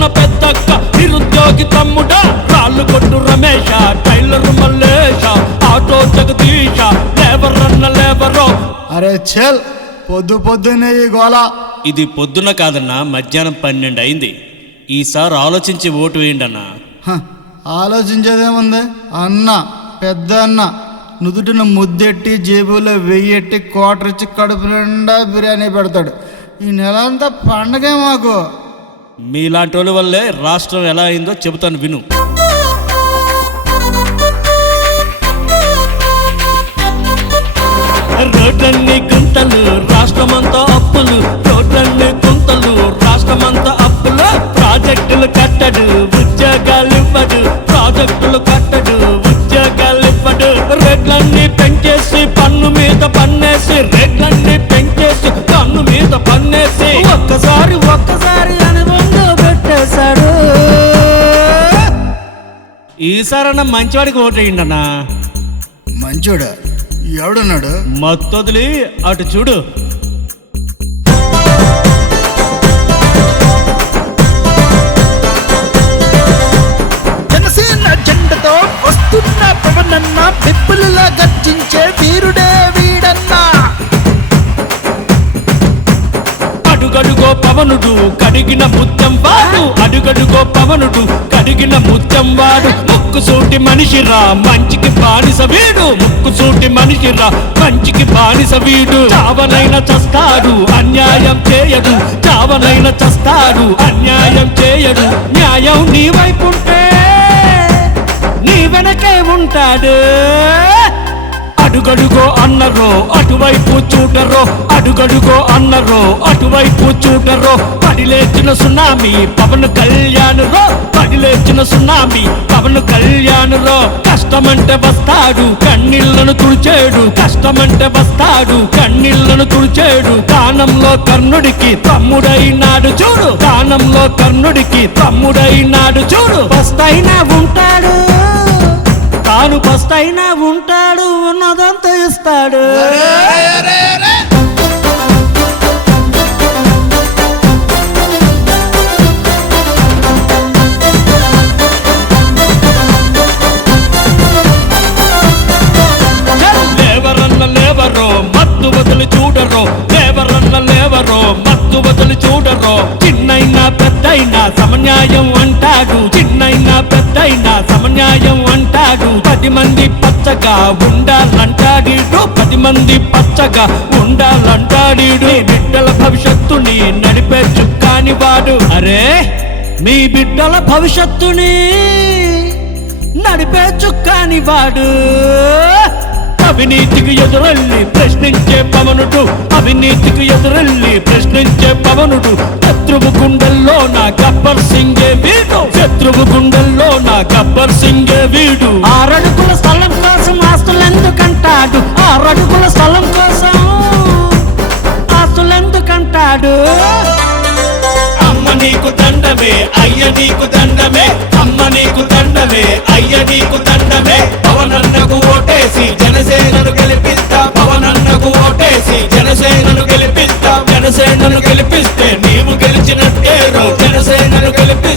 చదువుకున్న పెద్దక్క నిరుద్యోగి తమ్ముడా రాళ్ళు కొట్టు రమేష టైలర్ మల్లేష ఆటో జగదీశ లేబరన్న లేబరో. అరే చెల్ పొద్దున్నే ఈ గోళ. ఇది పొద్దున కాదన్నా, మధ్యాహ్నం 12 అయింది. ఈసారి ఆలోచించి ఓటు వేయండి అన్నా. ఆలోచించేదేముంది అన్న, పెద్ద అన్న నుదుటిన ముద్దెట్టి జేబులో వెయ్యెట్టి కోటరిచ్చి కడుపు నిండా బిర్యానీ పెడతాడు. ఈ నెల అంతా పండగే మాకు. మీలాంటి వాళ్ళ వల్లే రాష్ట్రం ఎలా అయిందో చెబుతాను విను. రోడ్లన్నీ గుంతలు రాష్ట్రమంతా అప్పులు, రోడ్లన్నీ గుంతలు రాష్ట్రమంతా అప్పులు. ప్రాజెక్టులు కట్టడు ఉద్యోగాలు ఇవ్వడు, ప్రాజెక్టులు కట్టడు ఉద్యోగాలు ఇవ్వడు. రేట్లన్నీ పెంచేసి పన్ను మీద పన్నేసి, రేట్లన్నీ పెంచేసి పన్ను మీద పన్నేసి ఒక్కసారి అని ముందు పెట్టేశాడు. ఈసారన్నా మంచివాడికి ఓటేయండి అన్నా. మంచోడా ఎవడున్నాడు? మత్తొదిలి అటు చూడు. జనసేన జెండతో వస్తున్న పవనన్న పిప్పులులా గర్జించే వీరుడే వీడన్నా. అడుగడుగో పవనుడు కడిగిన ముత్యం వాడు, అడుగడుగో పవనుడు కడిగిన ముత్యం వాడు. ముక్కుసూటి మనిషిరా మంచికి బానిస వీడు, ముక్కుసూటి మనిషిరా మంచికి బానిస వీడు. చావనైన చస్తాడు అన్యాయం చేయడు, చావనైన చస్తాడు అన్యాయం చేయడు. న్యాయం నీ వైపుంటే నీ వెనకే ఉంటాడు. అడుగడుగో అన్నరో అటువైపు చూడరో, అడుగడుగో అన్నరో అటువైపు చూడరో. పడిలేచిన సునామీ పవన్ కళ్యాణ్ రో, పడిలేచిన సునామీ పవన్ కళ్యాణ్ రో. కష్టమంటే వస్తాడు కన్నీళ్లను తుడిచేడు, కష్టమంటే వస్తాడు కన్నీళ్లను తుడిచేడు. దానంలో కర్ణుడికి తమ్ముడైనాడు చూడు, దానంలో కర్ణుడికి తమ్ముడైనాడు చూడు. బస్తైనా ఉంటాడు తాను, బస్తైనా ఉంటాడు ఉన్నదంతా ఇస్తాడు. లేవరన్న లేవరో మత్తు వదిలి చూడరో, లేవరన్న లేవరో మత్తు వదిలి చూడరో. చిన్నైనా పెద్దైనా సమన్యాయం అంటాడు, చిన్నైనా పెద్దైనా సమన్యాయం అంటాడు. 10 మంది పచ్చగా ఉండాలంటాడీడు, 10 మంది పచ్చగా ఉండాలంటాడీడు. బిడ్డల భవిష్యత్తుని నడిపే చుక్కాని వాడు, అరే మీ బిడ్డల భవిష్యత్తుని నడిపే చుక్కాని వాడు. అవినీతికి ఎదురెళ్ళి ప్రశ్నించే పవనుడు, అవినీతికి ఎదురెళ్ళి ప్రశ్నించే పవనుడు. శత్రువు గుండెల్లో నా గబ్బర్ సింగే వీడు, శత్రువు గుండెల్లో నా గబ్బర్ సింగే వీడు. 6 అడుగుల స్థలం కోసం ఆస్తులెందుకంటాడు, 6 అడుగుల స్థలం కోసం ఆస్తులెందుకంటాడు. అమ్మ నీకు దండమే అయ్య నీకు దండమే, అమ్మ నీకు దండమే అయ్య నీకు దండమే. పవనన్నకు ఓటేసి జనసేనను గెలిపిస్తా, పవనన్నకు ఓటేసి జనసేనను గెలిపిస్తా. జనసేనను గెలిపిస్తే నీవు గెలిచినట్టేరో, జనసేనను గెలిపి